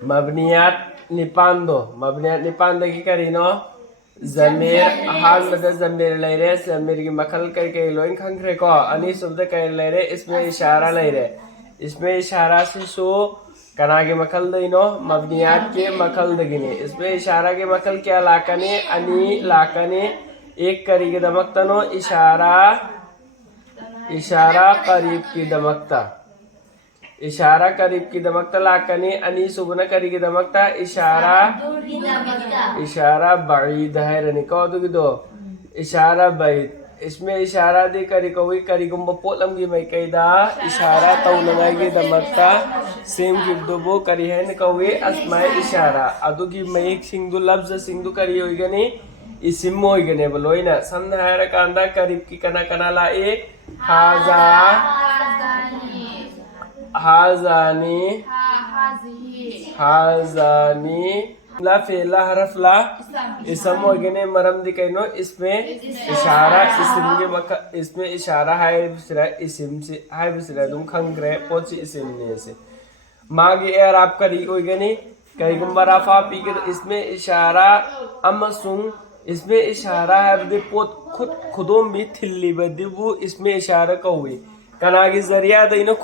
मबनियात निपांदो मबनियात निपांदगी करीनो जमीर अहानबदा जमीर लेरे जमीर की मखल कई लोइन खंखरे को अनि सुबदा कई लेरे इसमें इशारा लेरे इसमें इशारा से सो कना के मखल दइनो मबनियात के मखल दगिने इसमें इशारा के मखल क्या लाकने अनि लाकने एक करी के दमकतनो इशारा इशारा करीब की दमकता इशारा करीब की दमकता लाकने अनि सुबना करी की दमकता इशारा इशारा बईद है रनी को दो इशारा बईद इसमें इशारा दे करी कोई करी गुम्ब पोलम की मई कैदा इशारा तौलनाई की दमकता सेम की दुबो करी है न कोई अस्माए इशारा अदु की मई सिंधु लफ्ज सिंधु करी होई गनी इसिम होई गने बलोइना समझ है कांदा करीब की कना कना ला ए हाजा हाजानी हाजानी ला फेला हरफ ला इसम वगने मरम दिकैनो इसमें इशारा इसिम के मका इसमें इशारा है बिसरा इसिम से है बिसरा तुम खंगरे पोची इसिम ने से मागे एर आप करी वगने कई गुम्बरा फा पी के इसमें इशारा अमसुंग इसमें इशारा है बदे पोत खुद खुदों भी थिल्ली बदिबू इसमें इशारा कौवे कनागी जरिया दइनो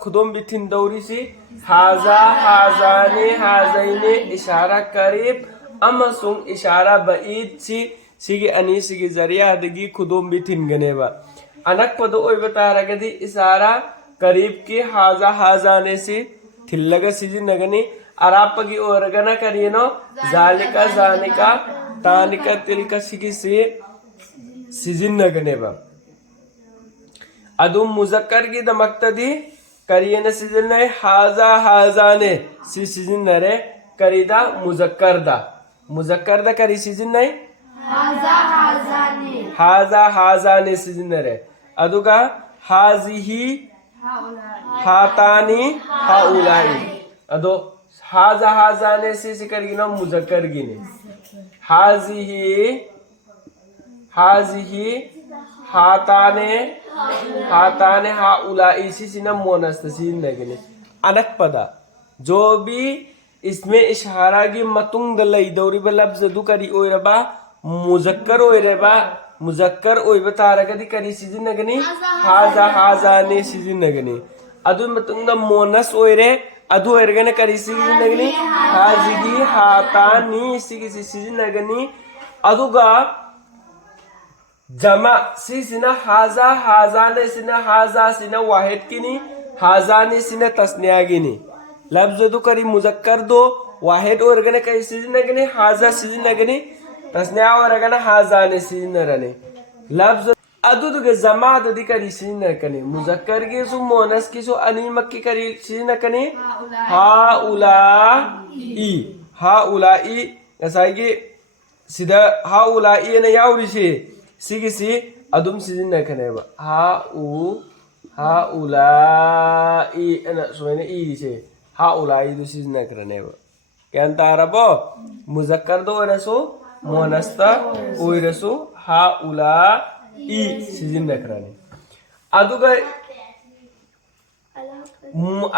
खुदों भी थिन दौरी सी हाजा हाजाने हाजैने इशारा करीब अमसुंग इशारा बईद सिगी अनि सिगी जरिया दगी खुदों भी थिन गनेबा अनक पदो ओय बता रगदी इशारा करीब के हाजा हाजाने से थिल्लगा सिजी नगनी अरापगी ओरगना करियनो जालिका जानिका तानिका तिलका सिगी से सिजिन नगनेबा अदुम मुजक्कर की दमक्तदी करिए न सीजन ने हाजा हाजाने सी सीजन नरे करीदा मुजक्कर दा करी सीजन नहीं हाजा हाजाने सीजन नरे अदुगा हाजिही हातानी हाउलाई अदो हाजा हाजाने सी करी ना मुजक्कर गिने हाजिही हाजिही हाताने हाताने हा उला इसी सिना मोनस्तसीन नगने अनक पदा जो भी इसमें इशारा की मतुंग दलई दौरी लफ्ज दु करी ओइरबा मुजक्कर ओइरबा मुजक्कर ओइ बतारा कदी करी सिजिन नगनी हाजा हाजाने सिजिन नगनी अदु मतुंग द मोनस ओइरे अदु ओइरगने करी सिजिन नगनी हाजिगी हातानी सिगी सिजिन नगनी अदुगा जमा सिना हाजा हाजाने सिना हाजा सिना वाहिद किनी हाजाने सिना तस्निया गिनी लफ्ज दो करी मुजक्कर दो वाहिद और गने कई सिजन नगने हाजा सिजन नगने तस्निया और गने हाजाने सिजन रने लफ्ज अदुद के जमा ददी करी सिजन नकने मुजक्कर के सु मोनस की सु अनि मक्की करी सिजन नकने हा उला ई ऐसा कि सीधा हा उला ई ने यावरी से सिगिसी अदुम सिजिन नखनेबा हा उला ई एना सोने ई से हा उला ई दु सिजिन नखनेबा क्या तारबो मुजक्कर दो रसो मोनस्ता ओइ रसो हा उला ई सिजिन नखराने अदुगा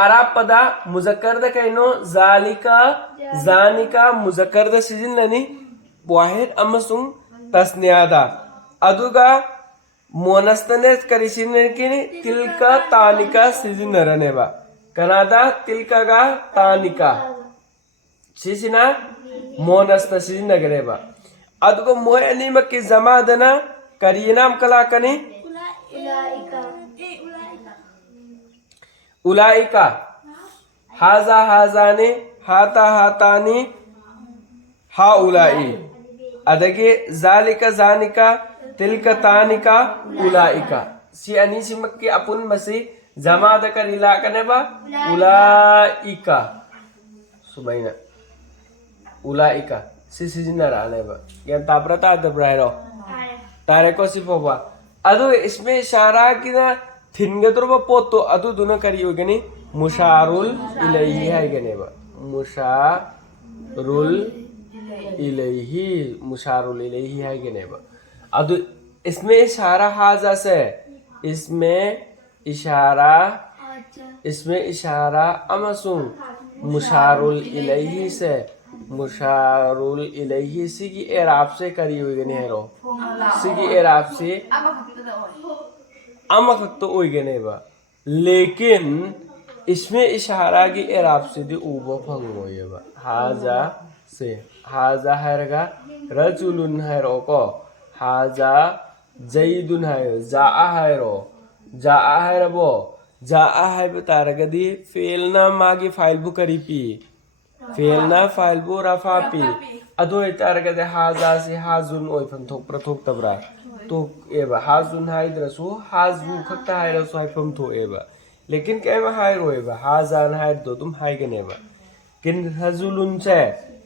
अरब पदा मुजक्कर द कइनो जालिका जानिका मुजक्कर द सिजिन ननी वाहिद अमसुंग तस्नियादा अदुगा मोनस्तने करिसिन की तिलका तानिका सिजिन नरनेबा कनादा तिलका गा तानिका सिसिना मोनस्त सिजिन नगरेबा अदुगा मोय अनिम की जमादना करियनाम कला कने उलाइका हाजा हाजाने हाता हातानी हा उलाई अदगे जालिका जानिका तिलका तानिका उलाइका सी अनीसी मक्की अपुन मसी जमा दकर इला कनेबा उलाइका सुबैना उलाइका सी सिजना रानेबा या ताब्रता दब्रायरो तारे को सिफोबा अदु इसमें इशारा की ना थिनगदुरबा पोतो अदु दुना करी होगनी मुशारुल इलैहि है गनेबा मुशारुल इलैहि है गनेबा अदु इसमें इशारा हाजा से इसमें इशारा अमसुंग मुशारुल इलैही से मुशारुल इलैही सिगी एराब से करी होइगने हेरो सिगी एराब से अमखत तो होइगने बा लेकिन इसमें इशारा की एराब से दी ऊबो फंगोयबा हाजा से हाजा हैरगा रजुलुन हैरो को हाजा जैदुन है जाआ हैरो जाआ हैरबो जाआ है बतारगदी फेलना मागी फाइल बु करी पी फेलना फाइल बु रफा पी अदो तारगदे हाजा से हाजुन ओइफम थोक प्रथोक तबरा तो एबा हाजुन हाइद्रसु हाजु खक्ता हाइरसु हाइफम थो एबा लेकिन केम हाइरो एबा हाजान हाइर दो तुम हाइगनेबा किन रजुलुन से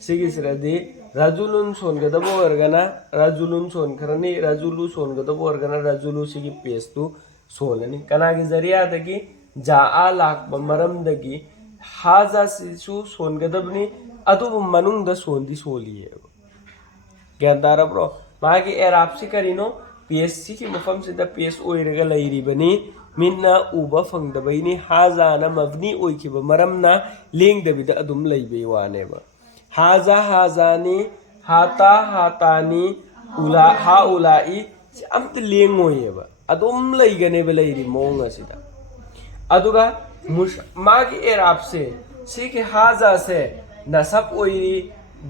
सिगिसरदी रजुलुन सोनगदबो वर्गना रजुलुन सोन खरनी रजुलु सोनगदबो वर्गना रजुलु सिगी पेस्तु सोलनी कनागी जरिया दगी जाआ लाख मरमदगी हाजा सिसु सोनगदबनी अदुब मनुंग द सोंदी सोलिए ज्ञान तारब्रो मागी एराब से करिनो पीएससी की मफम से द पीएस ओइरगा लैरिबनी मिन्ना उबा फंगदबैनी हाजाना मबनी ओइखिब मरमना लेंगदबिद अदुम लैबे वानेबा हाजा हाजानी हाता हातानी उला हा उलाई अमत लेंगोयेबा अदुम लैगनेबे लैरि मोंग असिदा अदुगा मागी एराब से सिके हाजा से नसब ओइरी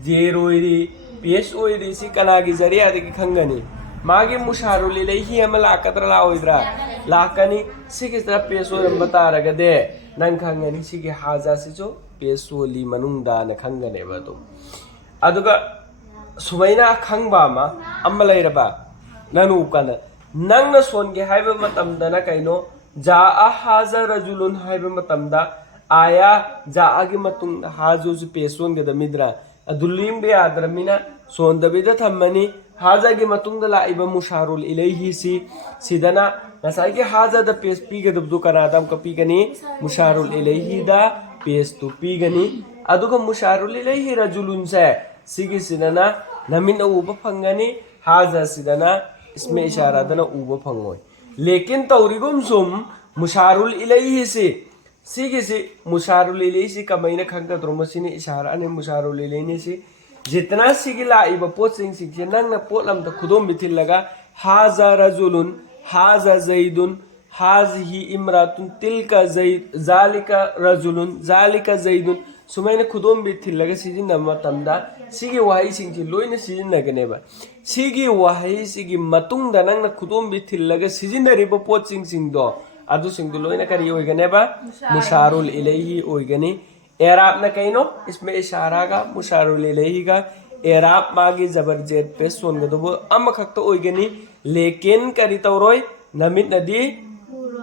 जेर ओइरी पेश ओइरी सी कनागी जरिया दगी खंगनी मागी मुशारुल इलैही अम लाकत्र लाओइद्रा लाकनी सिके तरह पेश ओइरम बतारगदे नंग खंगनी सिके हाजा से जो पेश ओली मनुंगदा न खंगनेबा तो अदुगा सुमैना खंगबामा अम्म लैरबा ननु कन नंग सोनगे हाइबे मतमदना कैनो जाआ हाजा रजुलुन हाइबे मतमदा आया जाआगे मतुंग हाजु से पेशोन के दमिद्रा अदुलिम बे आदरमिना सोंदबिदा थम्मनी हाजा के मतुंग लाइबा मुशारुल इलैही सी सिदना नसाई के हाजा द पेश पी के दबदु कनादम का पीगनी मुशारुल इलैही दा पेश तु पीगनी अदुगा मुशारुल इलैही रजुलुन से सिगी सिदना नमिन उब फंगनी हाजा सिदना इसमें इशारा दना उब फंगोय लेकिन तौरिगुम सुम मुशारुल इलैही से सिगे से मुशारुल इलैही से कमैना खंगा द्रोमसिने इशारा ने मुशारुल इलैही से जितना सिगे लाइबा पोत सिंग सिगे नंगना पोतलम त खुदोम बिथिल लगा हाजा रजुलुन हाजा जैदुन हाज़िही इमरातुन तिलका जैद जालिका रजुलुन जालिका जैदुन सुमैना खुदोम बिथिल लगा सिजिन मतमदा सिगे वाही सिंग लोइना सिजिनगनेबा सिगे वाही सिगे मतुंगदा नंगना खुदोम बिथिल लगा सिजिनरिबा पोत सिंग सिंगदो अदु सिंगदु लोइना करी ओइगनेबा मुशारुल इलैही ओइगनी एराब न कइनो इसमें इशारा का मुशारुल इलैही का एराब मागी जबर जेद पे सोनगदबो अम खक्तो ओइगनी लेकिन करी तौरोय नमित नदी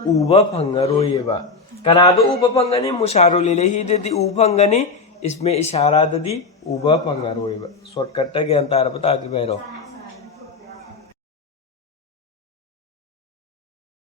उबा फंगरोयेबा कनादो उबा फंगनी मुशारुल इलैही ददी उबा फंगनी इसमें इशारा ददी उबा फंगरोयेबा शॉर्टकट ज्ञान तार बता दि भाईरो